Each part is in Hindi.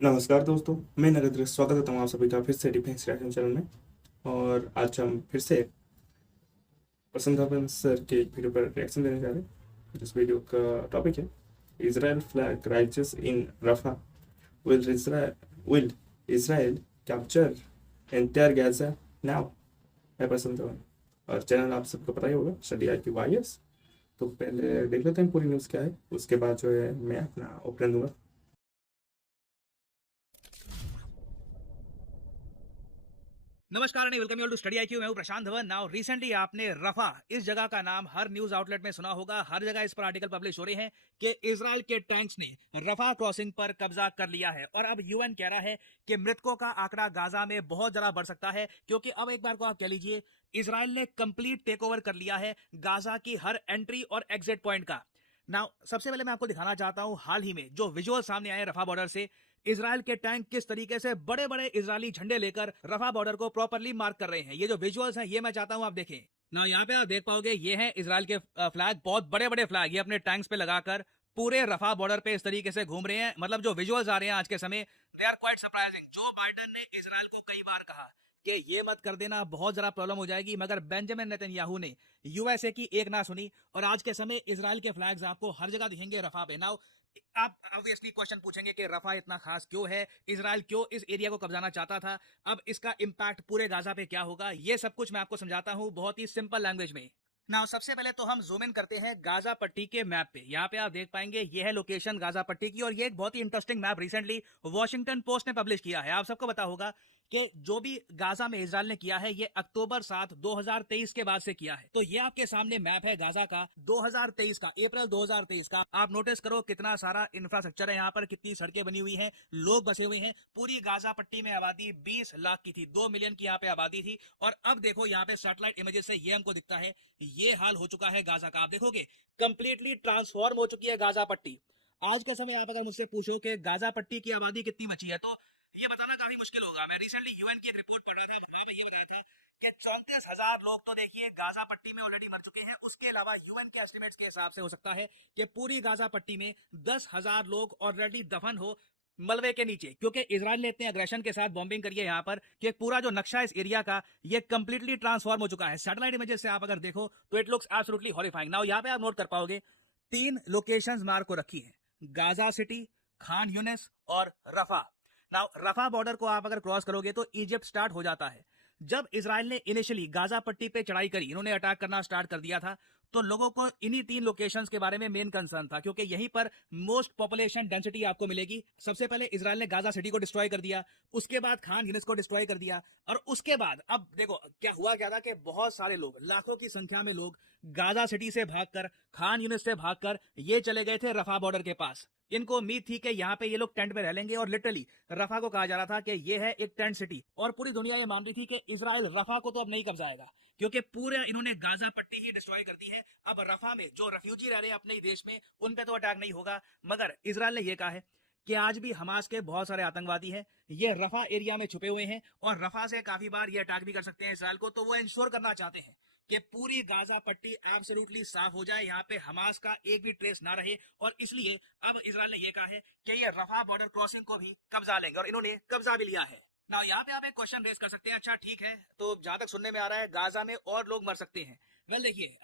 नमस्कार दोस्तों, मैं नरेंद्र स्वागत करता हूँ आप सभी का फिर से डिफेंस रिएक्शन चैनल में। और आज हम फिर से प्रसन्न धवन सर के एक वीडियो पर रिएक्शन देने जा रहे हैं। जिस वीडियो का टॉपिक है Israel flag rises in Rafah, will Israel capture entire Gaza now. मैं प्रसन्न धवन और चैनल आप सबको पता ही होगा, स्टडी आई क्यू वाईएस। तो पहले देख लेते हैं पूरी न्यूज़ क्या है, उसके बाद जो है मैं अपना ओपिनियन दूंगा। नमस्कार and welcome you to study IQ. मैं हूं प्रशांत धवन। नाउ रिसेंटली आपने रफा इस जगह का नाम हर न्यूज आउटलेट में सुना होगा, हर जगह इस पर आर्टिकल पब्लिश हो रहे हैं कि इजराइल के टैंक्स ने रफा क्रॉसिंग पर कब्जा कर लिया है। और अब यूएन कह रहा है कि मृतकों का आंकड़ा गाजा में बहुत ज्यादा बढ़ सकता है, क्योंकि अब एक बार को आप कह लीजिए इजराइल ने कंप्लीट टेक ओवर कर लिया है गाजा की हर एंट्री और एग्जिट पॉइंट का। नाउ सबसे पहले मैं आपको दिखाना चाहता हूं हाल ही में जो विजुअल सामने आए रफा बॉर्डर से, इजराइल के टैंक किस तरीके से बड़े बड़े इजरायली झंडे लेकर रफा बॉर्डर को प्रॉपरली मार्क कर रहे हैं। ये जो विजुअल्स हैं ये मैं चाहता हूं आप देखें ना। यहाँ पे आप देख पाओगे ये है इजराइल के फ्लैग, बहुत बड़े बड़े फ्लैग ये अपने टैंक्स पे लगाकर पूरे रफा बॉर्डर पे इस तरीके से घूम रहे हैं। मतलब जो विजुअल्स आ रहे हैं आज के समय, दे आर क्वाइट सरप्राइजिंग। जो बाइडन ने इजराइल को कई बार कहा कि ये मत कर देना, बहुत जरा प्रॉब्लम हो जाएगी, मगर बेंजामिन नेतन्याहू ने यूएसए की एक ना सुनी और आज के समय इजराइल के फ्लैग्स आपको हर जगह दिखेंगे रफा पे। नाउ आप ऑब्वियसली क्वेश्चन पूछेंगे कि रफा इतना खास क्यों है, इजराइल क्यों इस एरिया को कब्जाना चाहता था, अब इसका इंपैक्ट पूरे गाजा पे क्या होगा, ये सब कुछ मैं आपको समझाता हूं बहुत ही सिंपल लैंग्वेज में। नाउ सबसे पहले तो हम जूम इन करते हैं गाजा पट्टी के मैप पे। यहाँ पे आप देख पाएंगे ये है लोकेशन गाजा पट्टी की, और ये एक बहुत ही interesting map recently Washington Post ने पब्लिश किया है। आप सबको पता होगा कि जो भी गाजा में इजराइल ने किया है ये अक्टूबर 7 2023 के बाद से किया है। तो ये आपके सामने मैप है गाजा का 2023 का, अप्रैल 2023 का। आप नोटिस करो कितना सारा इंफ्रास्ट्रक्चर है यहाँ पर, कितनी सड़कें बनी हुई हैं, लोग बसे हुए हैं। पूरी गाजा पट्टी में आबादी 20 लाख की थी, 2 मिलियन की यहाँ पे आबादी थी। और अब देखो यहाँ पे सैटेलाइट इमेजेस से ये हमको दिखता है ये हाल हो चुका है गाजा का। आप देखोगे कंप्लीटली ट्रांसफॉर्म हो चुकी है गाजा पट्टी। आज के समय आप अगर मुझसे पूछो कि गाजा पट्टी की आबादी कितनी बची है, तो ये बताना काफी मुश्किल होगा। मैं रिसेंटली यूएन की एक रिपोर्ट पढ़ रहा था, वहां पे ये बताया था कि 34,000 लोग तो देखिए गाजा पट्टी में ऑलरेडी मर चुके हैं। उसके अलावा यूएन के एस्टिमेट्स के हिसाब से हो सकता है कि पूरी गाजा पट्टी में 10,000 लोग ऑलरेडी दफन हो मलबे के नीचे, क्योंकि इजराइल ने इतने अग्रेशन के साथ बॉम्बिंग करी है यहाँ पर कि पूरा जो नक्शा इस एरिया का ये कंप्लीटली ट्रांसफॉर्म हो चुका है। सैटेलाइट इमेजेस से आप अगर देखो तो it looks absolutely horrifying. Now यहाँ पे आप नोट कर पाओगे 3 लोकेशंस मार्क को रखी है, गाजा सिटी, खान यूनिस और रफा। नाउ रफा बॉर्डर को आप अगर क्रॉस करोगे तो इजिप्ट स्टार्ट हो जाता है। जब इजराइल ने इनिशियली गाजा पट्टी पे चढ़ाई करी, इन्होंने अटैक करना स्टार्ट कर दिया था, तो लोगों को इन्हीं 3 लोकेशंस के बारे में मेन कंसर्न था, क्योंकि यहीं पर मोस्ट पॉपुलेशन डेंसिटी आपको मिलेगी। सबसे पहले इजराइल ने गाजा सिटी को डिस्ट्रॉय कर दिया, उसके बाद खान यूनिस को डिस्ट्रॉय कर दिया, और उसके बाद अब देखो क्या हुआ क्या था कि बहुत सारे लोग, लाखों की संख्या में लोग गाजा सिटी से भागकर, खान यूनिस से भागकर ये चले गए थे रफा बॉर्डर के पास। इनको उम्मीद थी कि यहाँ पे ये लोग टेंट में रह लेंगे, और लिटरली रफा को कहा जा रहा था कि ये है एक टेंट सिटी, और पूरी दुनिया ये मान रही थी कि इजराइल रफा को तो अब नहीं कब्जाएगा, क्योंकि पूरे इन्होंने गाजा पट्टी ही डिस्ट्रॉय कर दी है। अब रफा में जो रेफ्यूजी रह रहे हैं अपने ही देश में, उन पे तो अटैक नहीं होगा। मगर इजराइल ने यह कहा है कि आज भी हमास के बहुत सारे आतंकवादी हैं, ये रफा एरिया में छुपे हुए हैं, और रफा से काफी बार ये अटैक भी कर सकते हैं इसराइल को। तो वो इंश्योर करना चाहते हैं कि पूरी गाजा पट्टी एब्सोल्युटली साफ हो जाए, यहाँ पे हमास का एक भी ट्रेस ना रहे। और इसलिए अब इजराइल ने यह कहा है कि ये रफा बॉर्डर क्रॉसिंग को भी कब्जा लेंगे, और इन्होंने कब्जा भी लिया है। ना यहाँ पे आप एक क्वेश्चन रेज कर सकते हैं, अच्छा ठीक है, तो जहां तक सुनने में आ रहा है गाजा में और लोग मर सकते हैं। वेल देखिए,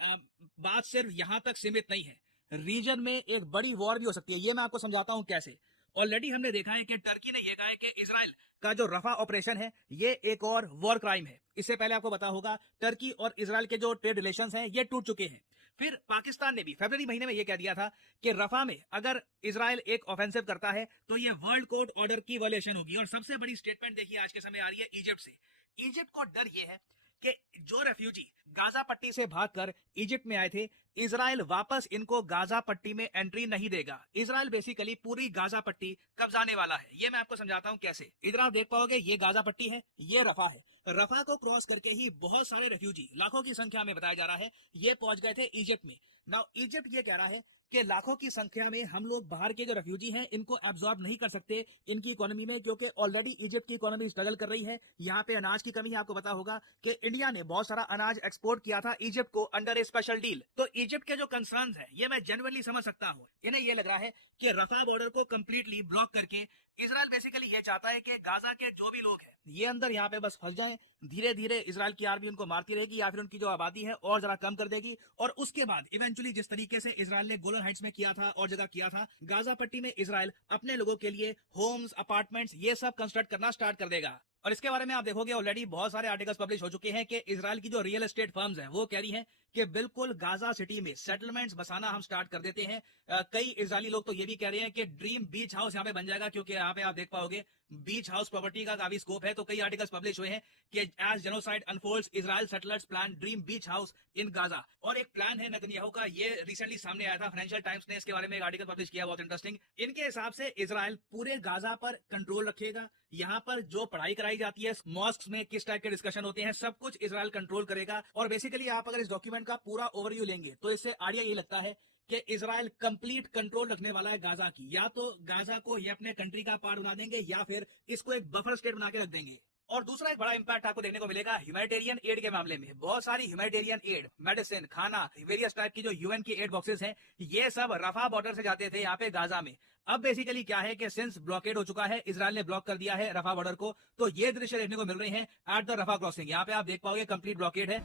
बात सिर्फ यहां तक सीमित नहीं है, रीजन में एक बड़ी वॉर भी हो सकती है। ये मैं आपको समझाता हूं कैसे। ऑलरेडी हमने देखा है कि टर्की ने यह कहा है कि इजराइल का जो रफा ऑपरेशन है ये एक और वॉर क्राइम है। इससे पहले आपको पता होगा टर्की और इजराइल के जो ट्रेड रिलेशंस हैं ये टूट चुके हैं। फिर पाकिस्तान ने भी फरवरी महीने में यह कह दिया था कि रफा में अगर इजराइल एक ऑफेंसिव करता है तो ये वर्ल्ड कोर्ट ऑर्डर की वायलेशन होगी। और सबसे बड़ी स्टेटमेंट देखिए आज के समय आ रही है इजिप्ट से। इजिप्ट को डर यह है कि जो रेफ्यूजी गाजा पट्टी से भागकर इजिप्ट में आए थे, इजराइल वापस इनको गाजा पट्टी में एंट्री नहीं देगा। इजराइल बेसिकली पूरी गाजा पट्टी कब्जाने वाला है। ये मैं आपको समझाता हूं कैसे। इधर आप देख पाओगे ये गाजा पट्टी है, ये रफा है। रफा को क्रॉस करके ही बहुत सारे रेफ्यूजी, लाखों की संख्या में बताया जा रहा है, ये पहुंच गए थे इजिप्ट में। नाउ इजिप्ट ये कह रहा है कि लाखों की संख्या में हम लोग बाहर के जो रेफ्यूजी हैं इनको एब्जॉर्ब नहीं कर सकते इनकी इकोनॉमी में, क्योंकि ऑलरेडी इजिप्ट की इकोनॉमी स्ट्रगल कर रही है। यहाँ पे अनाज की कमी है। आपको पता होगा कि इंडिया ने बहुत सारा अनाज एक्सपोर्ट किया था इजिप्ट को अंडर ए स्पेशल डील। तो इजिप्ट के जो कंसर्न्स हैं ये मैं जेन्युइनली समझ सकता हूँ। इन्हें ये लग रहा है कि रफा बॉर्डर को कंप्लीटली ब्लॉक करके इजराइल बेसिकली ये चाहता है कि गाजा के जो भी लोग हैं ये अंदर यहाँ पे बस फंस जाएं। धीरे धीरे इजराइल की आर्मी उनको मारती रहेगी या फिर उनकी जो आबादी है और जरा कम कर देगी, और उसके बाद इवेंचुअली जिस तरीके से इजराइल ने गोलन हाइट्स में किया था और जगह किया था, गाजा पट्टी में इजराइल अपने लोगों के लिए होम्स, अपार्टमेंट्स ये सब कंस्ट्रक्ट करना स्टार्ट कर देगा। और इसके बारे में आप देखोगे ऑलरेडी बहुत सारे आर्टिकल्स पब्लिश हो चुके हैं कि इजराइल की जो रियल एस्टेट फर्म्स हैं वो कह रही हैं कि बिल्कुल गाजा सिटी में सेटलमेंट्स बसाना हम स्टार्ट कर देते हैं। कई इजरायली लोग तो ये भी कह रहे हैं कि ड्रीम बीच हाउस यहाँ पे बन जाएगा, क्योंकि यहाँ पे आप देख पाओगे बीच हाउस प्रॉपर्टी का काफी स्कोप है। तो कई आर्टिकल्स पब्लिश हुए हैं कि as genocide unfolds Israel settlers plan dream beach house in Gaza. और एक प्लान है नेतन्याहू का, ये रिसेंटली सामने आया था, फाइनेंशियल टाइम्स ने इसके बारे में एक आर्टिकल पब्लिश किया, बहुत इंटरेस्टिंग। इनके हिसाब से इजराइल पूरे गाजा पर कंट्रोल रखेगा। यहाँ पर जो पढ़ाई कराई जाती है मॉस्क में, किस टाइप के डिस्कशन होते हैं, सब कुछ इजराइल कंट्रोल करेगा। और बेसिकली आप अगर इस डॉक्यूमेंट का पूरा ओवरव्यू लेंगे तो इससे आइडिया ये लगता है कि इजराइल कंप्लीट कंट्रोल रखने वाला है गाजा की। या तो गाजा को ये अपने कंट्री का पार्ट बना देंगे या फिर इसको एक बफर स्टेट बना के रख देंगे। और दूसरा एक बड़ा इंपैक्ट आपको देखने को मिलेगा ह्यूमैनिटेरियन एड के मामले में। बहुत सारी ह्यूमैनिटेरियन एड, मेडिसिन, खाना, वेरियस टाइप की जो यूएन की एड बॉक्सेस हैं ये सब रफा बॉर्डर से जाते थे यहाँ पे गाजा में। अब बेसिकली क्या है कि सिंस ब्लॉकेड हो चुका है, इजराइल ने ब्लॉक कर दिया है रफा बॉर्डर को, तो ये दृश्य देखने को मिल रहे हैं एट द रफा क्रॉसिंग। यहाँ पे आप देख पाओगे कंप्लीट ब्लॉकेड है।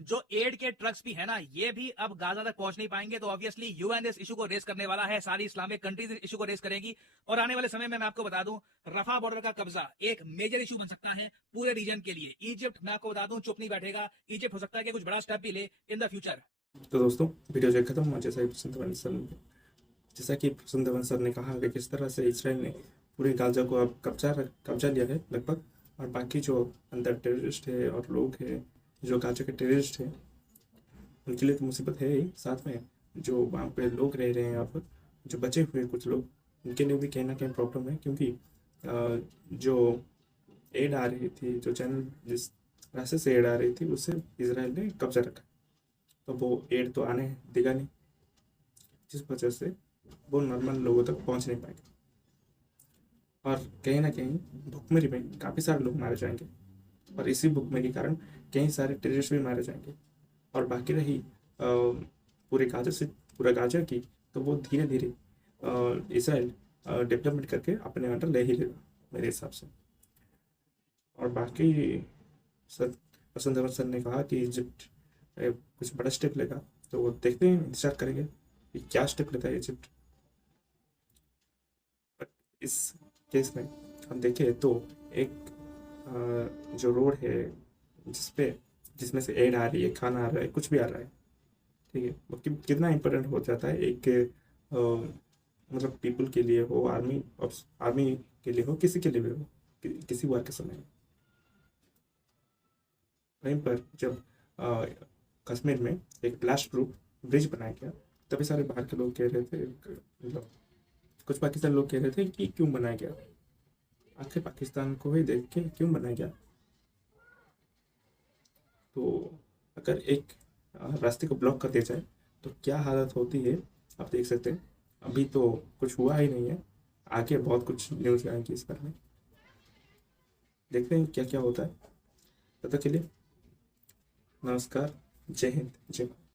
जो एड के ट्रक्स भी है ना ये भी अब गाजा तक पहुंच नहीं पाएंगे। तो ऑब्वियसली यूएन इस इशू को रेस करने वाला है, सारी इस्लामिक कंट्रीज इस इशू को रेस करेगी। और आने वाले समय में मैं आपको बता दूं रफा बॉर्डर का कब्जा एक मेजर इशू बन सकता है पूरे रीजन के लिए। इजिप्ट, मैं आपको बता दूं, चुप नहीं बैठेगा। इजिप्ट हो सकता है कि कुछ बड़ा स्टेप भी ले इन द फ्यूचर। तो दोस्तों वीडियो जो खत्म हुआ, जैसा कि प्रसन्न धवन सर ने कहा कि किस तरह से इसराइल ने पूरे गाजा को अब कब्जा लिया है लगभग, और बाकी जो अंदर टेररिस्ट है और लोग हैं जो गाजा के टेररिस्ट हैं उनके लिए तो मुसीबत है ही, साथ में जो वहाँ पे लोग रह रहे हैं यहाँ पर जो बचे हुए कुछ लोग उनके लिए भी कहीं ना कहीं प्रॉब्लम है। क्योंकि जो एड आ रही थी, जो चैनल जिस रास्ते से एड आ रही थी उससे इसराइल ने कब्जा रखा, तो वो एड तो आने देगा नहीं, जिस वजह से वो नॉर्मल लोगों तक पहुँच नहीं पाएगा। और कहीं ना कहीं भुखमरी में काफ़ी सारे लोग मारे जाएंगे, और इसी भुखमरी के कारण कई सारे टेररिस्ट भी मारे जाएंगे। और बाकी रही पूरा गाजा की, तो वो धीरे धीरे इसराइल डेवलपमेंट करके अपने अंडर ले ही लेगा मेरे हिसाब से। और बाकी प्रसन्न धवन सर ने कहा कि इजिप्ट कुछ बड़ा स्टेप लेगा, तो वो देखते हैं, इंतजार करेंगे कि क्या स्टेप लेता है इजिप्ट। इस केस में हम देखें तो एक जो रोड है जिसमें से एड आ रही है, खाना आ रहा है, कुछ भी आ रहा है, ठीक है, वो कितना इम्पोर्टेंट हो जाता है एक मतलब पीपल के लिए हो, आर्मी के लिए हो, किसी के लिए भी हो, किसी वार के समय। वहीं पर जब कश्मीर में एक ब्लास्ट प्रूफ ब्रिज बनाया गया, तभी सारे बाहर के लोग कह रहे थे, मतलब कुछ पाकिस्तान लोग कह रहे थे कि क्यों बनाया गया, आखिर पाकिस्तान को ही देख के क्यों बनाया गया। तो अगर एक रास्ते को ब्लॉक कर दिया जाए तो क्या हालत होती है आप देख सकते हैं। अभी तो कुछ हुआ ही नहीं है, आगे बहुत कुछ न्यूज़ आएंगी इस बारे में, देखते हैं क्या क्या होता है। तब तक के लिए नमस्कार, जय हिंद, जय भारत।